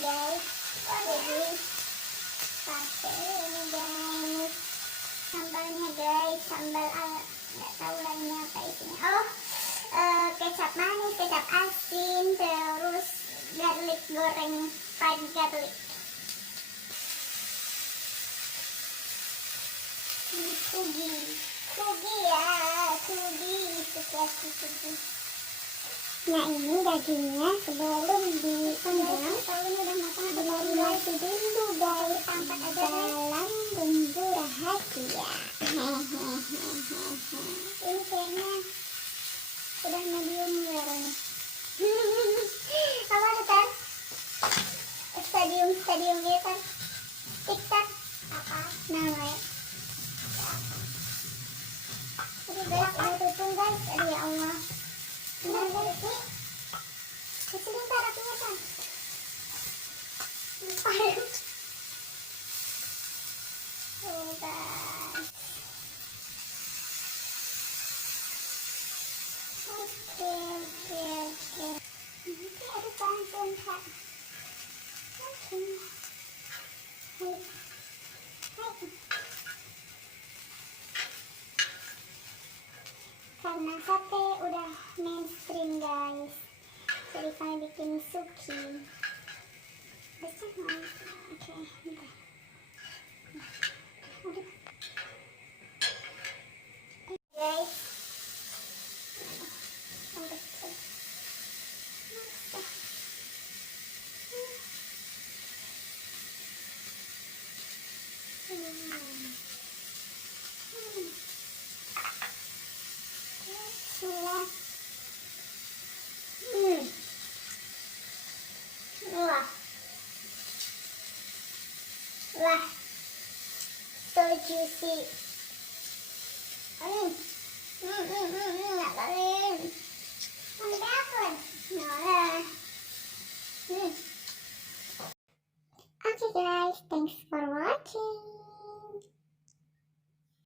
guys. Jadi pakai ini guys sambalnya guys, sambal nggak tahu lainnya apa isinya. Kecap manis, kecap asin, terus garlic goreng, fried garlic. Ini sugi ya, sugi. Nah ini dagingnya sebelum dipanggang dimarinasi dulu guys dalam bumbu rahasia. Ini kayaknya udah medium rare. Apa kan? Stadium gitu. TikTok apa namanya? Aduh guys, ini tutung guys. Aduh ya Allah. Bentar guys nih. Sebentar apinya kan. Tuh guys. Oke. Ini ada pancing kak. Karena sate udah mainstream guys, jadi kami bikin suki. Bisa nggak? Oke, bentar. Guys, wah, so juicy. Nggak kali.